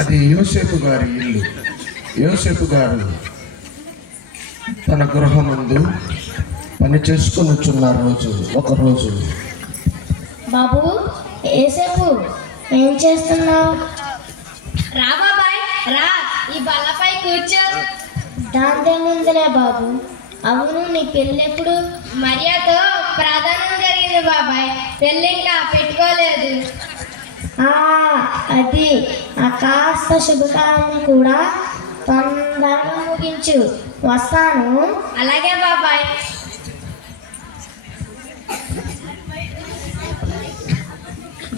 అది యోసేపు గారి ఇల్లు. యోసేపు గారు తన గృహమందు పని చేసుకొనుచున్న ఒకరోజు బాబు ఏసేపు ఏం చేస్తున్నావు? రా బాబాయ్ రా, ఈ బల్లపై కూర్చో. దాందేముందిలే బాబు. అవును, నీ పెళ్ళెప్పుడు? మరియతో ప్రాధాన్యం జరిగింది బాబాయ్, పెళ్ళి ఇంకా పెట్టుకోలేదు. అది కాస్త శుభకార్యం కూడా తొందరగా ముగించు. వస్తాను. అలాగే బాబాయ్.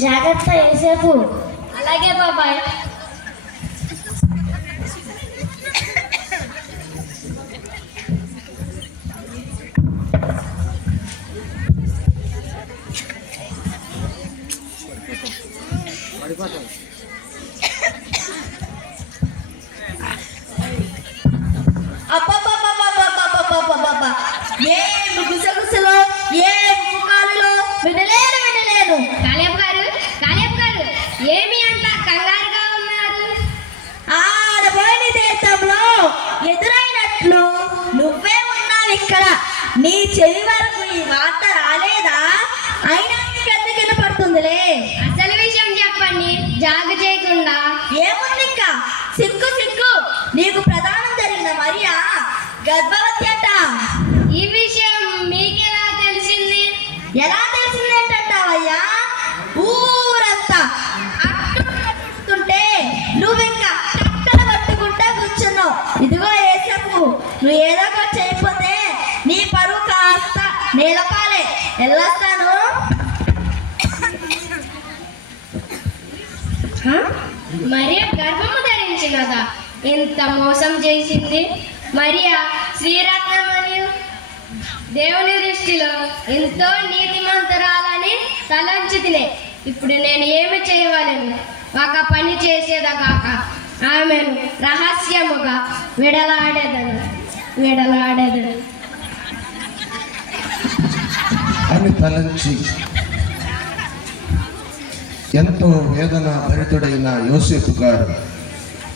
జాగ్రత్త ఏసేపు. అలాగే బాబాయ్. ఏం గుసగుసలో, ఏం పుకారులో వినలేను. కాలేబ్ గారు ఏమి అంత కంగారుగా ఉన్నారు? ఆడబోయిన దేశంలో ఎదురైనట్లు నువ్వే ఉన్నావు ఇక్కడ. నీ చెవి వరకు ఈ వార్త రాలేదా? అయినా ఎందుకు వినపడుతుందిలే. అసలు విషయం చెప్పండి, జాగు చేయకుండా. ఏముంది ఇంకా? సిగ్గు నీకు ప్రదానం జరిగిన మరియా గర్భవతి అట. ఈ విషయం మీకెలా తెలిసింది? ఎలా తెలిసిందేంటంటావయ్యా? ఊరంతా అట్టుంటే నువ్వింకా కట్టలు పట్టుకుంటా కూర్చున్నావు. ఇదిగో ఏసేపు, నువ్వు ఏదో ఒకటి చేయకపోతే నీ పరువు కాస్త నేలపాలే. వెళ్ళొస్తాను. మరియా గర్భము ధరించినదా? ఎంత మోసం చేసింది! మరియా శ్రీరత్నమని దేవుని దృష్టిలో ఎంతో నీతిమంతురాలని తలంచి తినే. ఇప్పుడు నేను ఏమి చేయవలను? ఒక పని చేసేదగాక ఆమెను రహస్యముగా విడలాడేదను అని తలంచి ఎంతో వేదన భరితుడైన యోసేపు గారు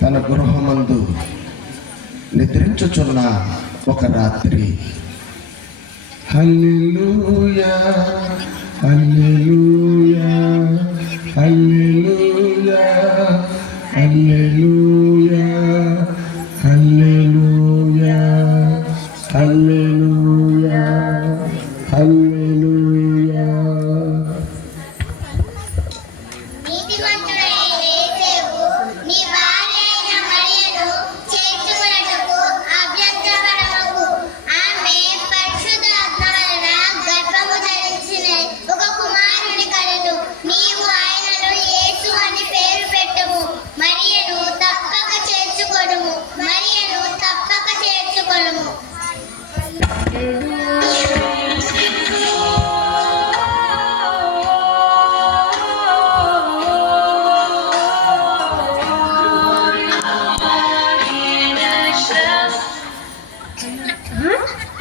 తన గృహమందు నిద్రించుచున్న ఒక రాత్రి హల్లెలూయా హల్లెలూయా హల్లెలూయా హల్లెలూయా హల్లెలూయా హల్లెలూయా హల్లెలూయా.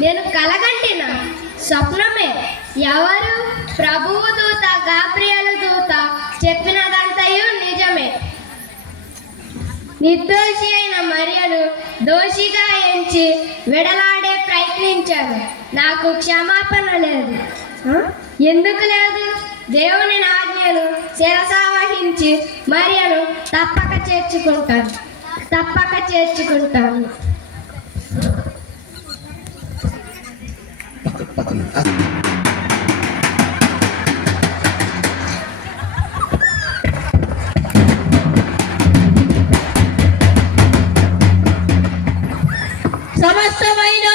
నేను కలగంటిన స్వప్నమే. ఎవరు? ప్రభువు దూత గాబ్రియలు దూత చెప్పినదంతయు నిజమే. నిర్దోషి అయిన మరియను దోషిగా ఎంచి విడలాడే ప్రయత్నించాను. నాకు క్షమాపణ లేదు. ఎందుకు లేదు? దేవుని ఆజ్ఞను శిరసావహించి మరియను తప్పక చేర్చుకుంటాను. సమస్తమైన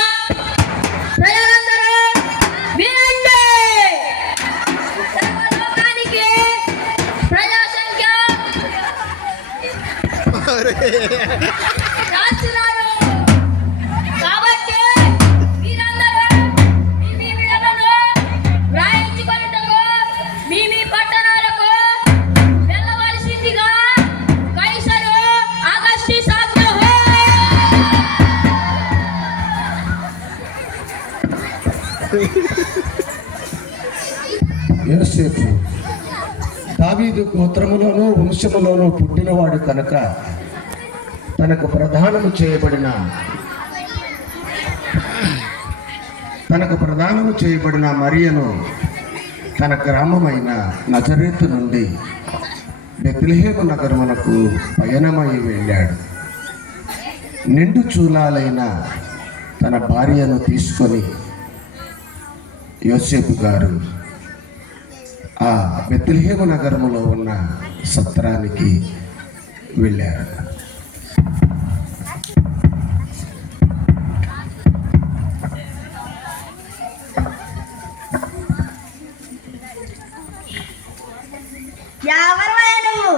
ప్రజలందరూ వినండి. సర్వలోకానికి ప్రజాసంఖ్య రాస్తున్నారు. కాబట్టి మీరందరూ మీ వివరణను రాయించుకొనుటకు మీ పట్టణాలకు వెళ్ళవలసిందిగా కైసరు ఆగస్టు ఆజ్ఞ. యోసేపు దావీదు దావీదు గోత్రములోనూ వంశములోనూ పుట్టినవాడు కనుక తనకు ప్రదానము చేయబడిన మరియను తన గ్రామమైన నజరేతు నుండి బెత్లెహేము నగరమునకు పయనమై వెళ్ళాడు. నిండు చూలాలైన తన భార్యను తీసుకొని యోసేపు గారు ఆ బెత్లెహేము నగరములో ఉన్న సత్రానికి వెళ్ళారు. ఎవరివయ్యా నువ్వు?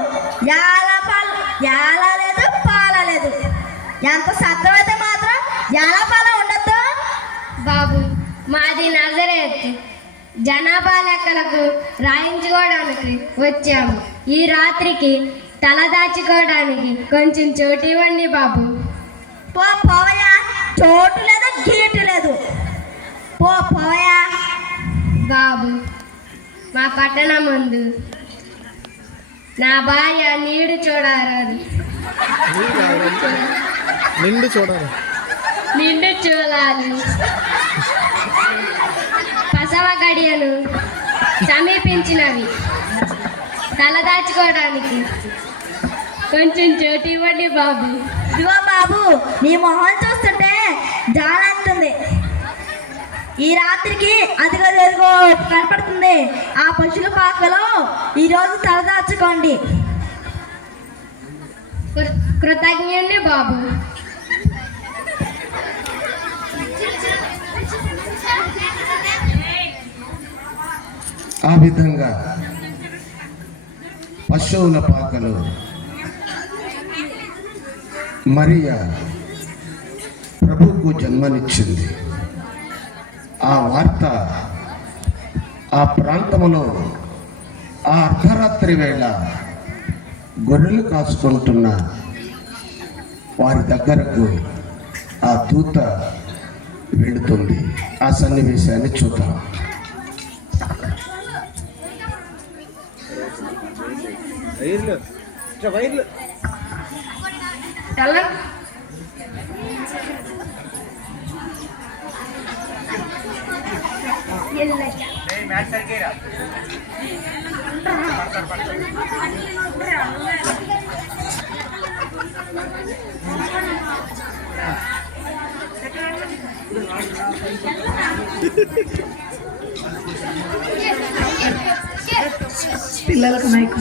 యాల లేదు పాల లేదు. ఎంత సత్రం అయితే మాత్రం యాల పాల ఉండద్దు. బాబు మాది నజరేత్. జనాభా లెక్కలకు రాయించుకోవడానికి వచ్చాము. ఈ రాత్రికి తల దాచుకోవడానికి కొంచెం చోటు ఇవ్వండి బాబు. పోవయ్యా, చోటు లేదు గీటు లేదు. పోవయ్యా. బాబు మా పట్టణం ముందు నా భార్య నీడు చూడరాదు. నిండు చూడాలి. నిండు చూడాలి. పసవ గడియలు సమీపించినవి. తలదాచుకోవడానికి కొంచెం చోటు ఇవ్వండి బాబు. ఇదిగో బాబు, నీ మొహం చూస్తుంటే జాలంటుంది. ఈ రాత్రికి అదిగో ఎదుగో కనపడుతుంది ఆ పశువుల పాకలో ఈరోజు తలదాచుకోండి. కృతజ్ఞుణ్ణి బాబు. ఆ విధంగా పశువుల పాకలో మరియా ప్రభువుకు జన్మనిచ్చింది. ఆ వార్త ఆ ప్రాంతములో ఆ అర్ధరాత్రి వేళ గొర్రెలు కాసుకుంటున్న వారి దగ్గరకు ఆ దూత వెళుతుంది. ఆ సన్నివేశాన్ని చూద్దాం. పిల్లలకు మైకు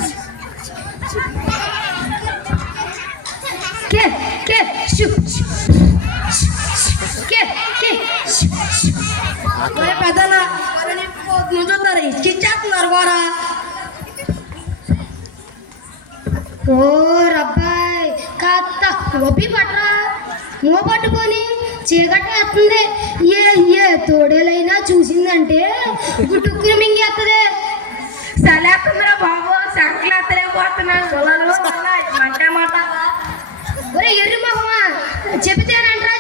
పెద్దనా చూస్తారు ఇచ్చేస్తున్నారు కూడా. ఓ రబ్బాయ్ కాస్త ఒప్పి పట్టరా. మో పట్టుకొని చీకటి వేస్తుంది. ఏ తోడేలైనా చూసిందంటే గుట్టుకుని మింగేస్తుంది. సలేకుందిరా బాబు, సంకలేత్తలేకపోతున్నాను. మంట మాట ఒరే ఎర్రి మొహమా చెబితేనంట్రా